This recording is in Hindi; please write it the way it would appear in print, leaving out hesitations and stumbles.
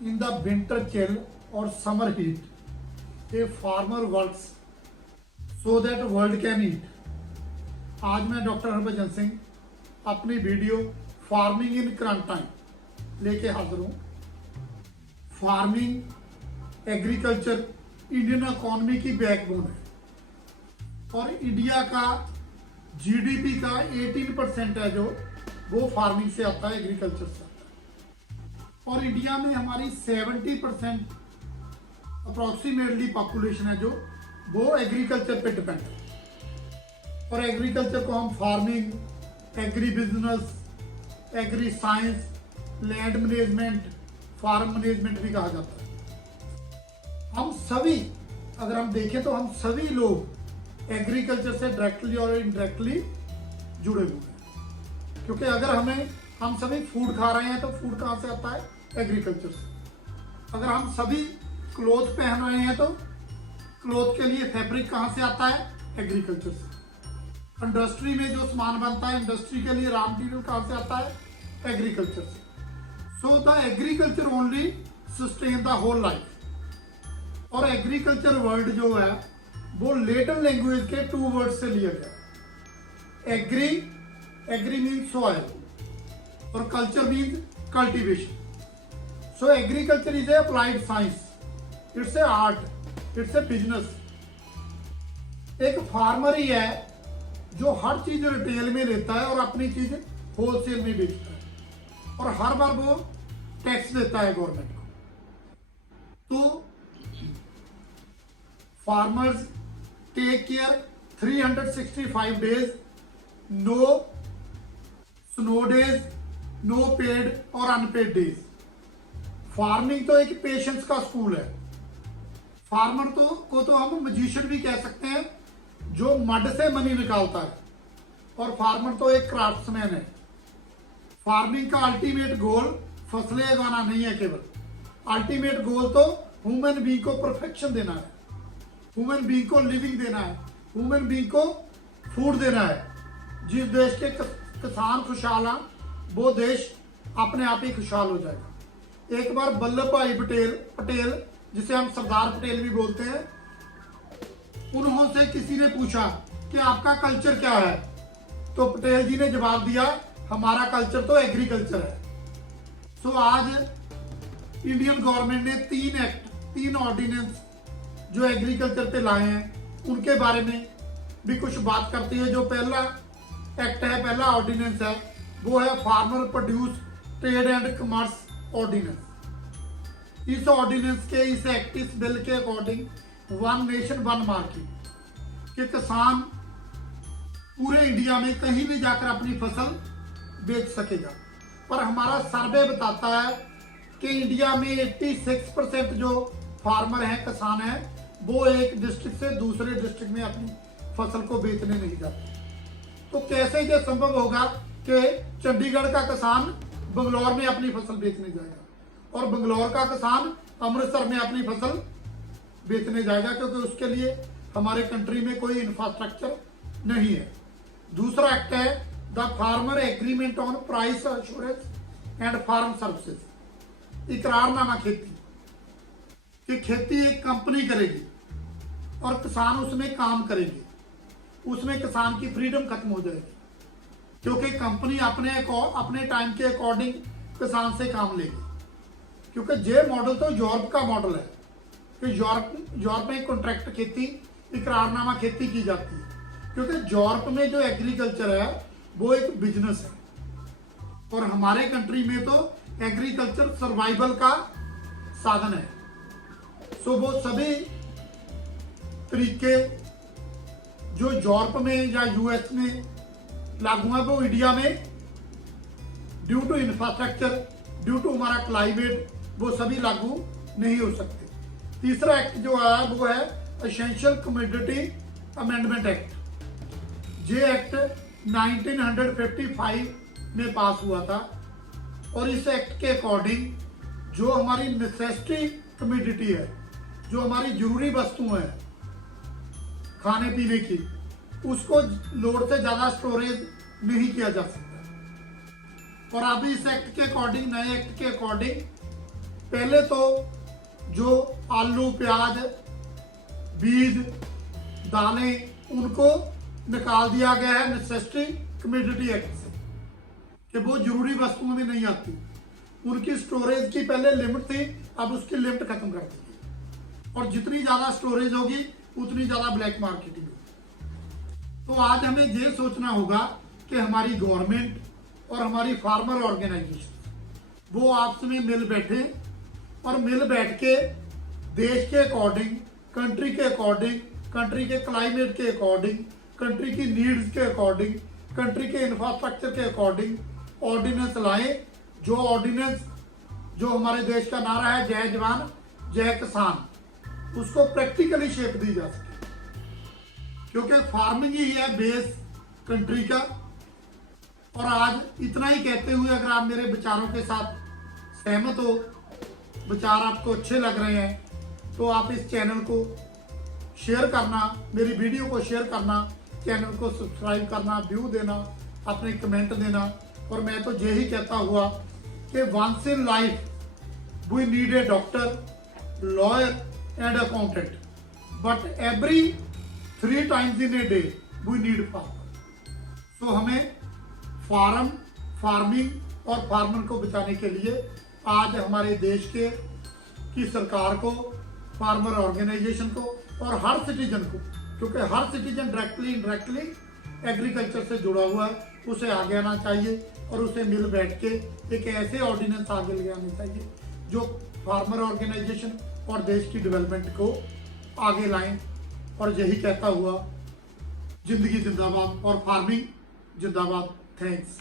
in the winter chill or summer heat, a farmer works so that world can eat. आज मैं डॉक्टर हरभजन सिंह अपनी video farming in current time लेके हाजिर हूँ। फार्मिंग एग्रीकल्चर इंडियन इकोनॉमी की बैकबोन है और इंडिया का जीडीपी का 18% है जो वो फार्मिंग से आता है, एग्रीकल्चर से आता है। और इंडिया में हमारी 70% अप्रोक्सीमेटली पॉपुलेशन है जो वो एग्रीकल्चर पे डिपेंड है। और एग्रीकल्चर को हम farming, agri business, agri science, land management, farm management भी कहा जाता है। हम सभी अगर हम देखें तो हम सभी लोग एग्रीकल्चर से डायरेक्टली और इनडायरेक्टली जुड़े हुए हैं, क्योंकि अगर हम सभी फूड खा रहे हैं तो फूड कहाँ से आता है? एग्रीकल्चर से। अगर हम सभी क्लोथ पहन रहे हैं तो क्लोथ के लिए फैब्रिक कहाँ से आता है? एग्रीकल्चर से। इंडस्ट्री में जो सामान बनता है, इंडस्ट्री के लिए रॉ मटेरियल कहाँ से आता है? एग्रीकल्चर से। So the agriculture only sustain the whole life. और एग्रीकल्चर वर्ड जो है वो लेटिन लैंग्वेज के 2 वर्ड से लिया गया। एग्री मीन्स सॉइल और culture means cultivation. So agriculture is a applied science, it's a art, it's a business. एक फार्मर ही है जो हर चीज रिटेल में लेता है और अपनी चीज होलसेल में बेचता है और हर बार वो टैक्स देता है गवर्नमेंट को। तो farmers take care 365 days, no snow days, no paid और अनपेड डेज। फार्मिंग तो एक पेशेंस का स्कूल है। फार्मर को तो हम मैजिशियन भी कह सकते हैं जो मड से मनी निकालता है, और फार्मर तो एक क्राफ्ट्समैन है। फार्मिंग का अल्टीमेट गोल फसलें उगाना नहीं है केवल, अल्टीमेट गोल तो ह्यूमन बीइंग को परफेक्शन देना है, ह्यूमन बीइंग को लिविंग देना है, ह्यूमन बीइंग को फूड देना है। जिस देश के किसान खुशहाल हैं वो देश अपने आप ही खुशहाल हो जाएगा। एक बार वल्लभ भाई पटेल जिसे हम सरदार पटेल भी बोलते हैं, उन्होंने किसी ने पूछा कि आपका कल्चर क्या है, तो पटेल जी ने जवाब दिया हमारा कल्चर तो एग्रीकल्चर है। सो आज इंडियन गवर्नमेंट ने 3 एक्ट, 3 ऑर्डिनेंस जो एग्रीकल्चर पे लाए हैं उनके बारे में भी कुछ बात करती है। जो पहला एक्ट है, पहला ऑर्डिनेंस है, वो है farmer produce trade and commerce ordinance. इस ऑर्डिनेंस के, इस एक्ट, इस बिल के अकॉर्डिंग 1 नेशन 1 मार्केट कि किसान पूरे इंडिया में कहीं भी जाकर अपनी फसल बेच सकेगा। पर हमारा सर्वे बताता है कि इंडिया में 86% जो फार्मर हैं, किसान हैं, वो एक डिस्ट्रिक्ट से दूसरे डिस्ट्रिक्ट में अपनी फसल को बेचने नहीं जाते। तो कैसे ये संभव होगा कि चंडीगढ़ का किसान बंगलौर में अपनी फसल बेचने जाएगा और बंगलौर का किसान अमृतसर में अपनी फसल बेचने जाएगा, क्योंकि उसके लिए हमारे कंट्री में कोई इंफ्रास्ट्रक्चर नहीं है। दूसरा एक्ट है the farmer agreement on price assurance and farm services. इकरारनामा खेती कि खेती एक कंपनी करेगी और किसान उसमें काम करेंगे, उसमें किसान की फ्रीडम खत्म हो जाएगी, क्योंकि कंपनी अपने टाइम के अकॉर्डिंग किसान से काम लेगी। क्योंकि ये मॉडल तो यूरोप का मॉडल है कि यूरोप में कॉन्ट्रैक्ट खेती, इकरारनामा खेती की जाती है, क्योंकि यूरोप में जो एग्रीकल्चर है वो एक बिजनेस है और हमारे कंट्री में तो एग्रीकल्चर सर्वाइवल का साधन है। सो वो सभी तरीके जो यूरोप में या यूएस में लागू है वो इंडिया में due to infrastructure, due to हमारा क्लाइमेट, वो सभी लागू नहीं हो सकते। तीसरा एक्ट जो है वो है एसेंशियल कमोडिटी अमेंडमेंट एक्ट। ये एक्ट 1955 में पास हुआ था और इस एक्ट के अकॉर्डिंग जो हमारी नेसेसिटी कमोडिटी है, जो हमारी जरूरी वस्तु है खाने पीने की, उसको लोड से ज्यादा स्टोरेज नहीं किया जा सकता। और अभी इस एक्ट के अकॉर्डिंग, नए एक्ट के अकॉर्डिंग पहले तो जो आलू, प्याज, बीज, दालें उनको निकाल दिया गया है नेसेसिटी कमोडिटी एक्ट से कि वो जरूरी वस्तुओं में नहीं आती। उनकी स्टोरेज की पहले लिमिट थी, अब उसकी लिमिट खत्म कर दी गई और जितनी ज्यादा स्टोरेज होगी उतनी ज्यादा ब्लैक मार्केटिंग होगी। तो आज हमें ये सोचना होगा कि हमारी गवर्नमेंट और हमारी फार्मर ऑर्गेनाइजेशन वो आपस में मिल बैठे और मिल बैठ के देश के अकॉर्डिंग, कंट्री के अकॉर्डिंग, कंट्री के क्लाइमेट के अकॉर्डिंग, कंट्री की नीड्स के अकॉर्डिंग, कंट्री के इंफ्रास्ट्रक्चर के अकॉर्डिंग ऑर्डिनेंस लाए। जो ऑर्डिनेंस जो हमारे देश का नारा है जय जवान जय किसान, उसको प्रैक्टिकली शेप दी जा सके, क्योंकि फार्मिंग ही है बेस कंट्री का। और आज इतना ही कहते हुए अगर आप मेरे विचारों के साथ सहमत हो, विचार आपको अच्छे लग रहे हैं, तो आप इस चैनल को शेयर करना, मेरी वीडियो को शेयर करना, चैनल को सब्सक्राइब करना, व्यू देना, अपने कमेंट देना। और मैं तो यही कहता हुआ कि once in life we need a doctor, lawyer and accountant, but every 3 times in a day we need farmer. तो हमें फार्मिंग और फार्मर को बचाने के लिए आज हमारे देश की सरकार को, फार्मर ऑर्गेनाइजेशन को और हर सिटीजन को, क्योंकि हर सिटीजन डायरेक्टली इनडायरेक्टली एग्रीकल्चर से जुड़ा हुआ है, उसे आगे आना चाहिए और उसे मिल बैठ के एक ऐसे ऑर्डिनेंस आगे ले आने चाहिए जो फार्मर ऑर्गेनाइजेशन और देश की डेवलपमेंट को आगे लाएं। और यही कहता हुआ जिंदगी जिंदाबाद और फार्मिंग जिंदाबाद। थैंक्स।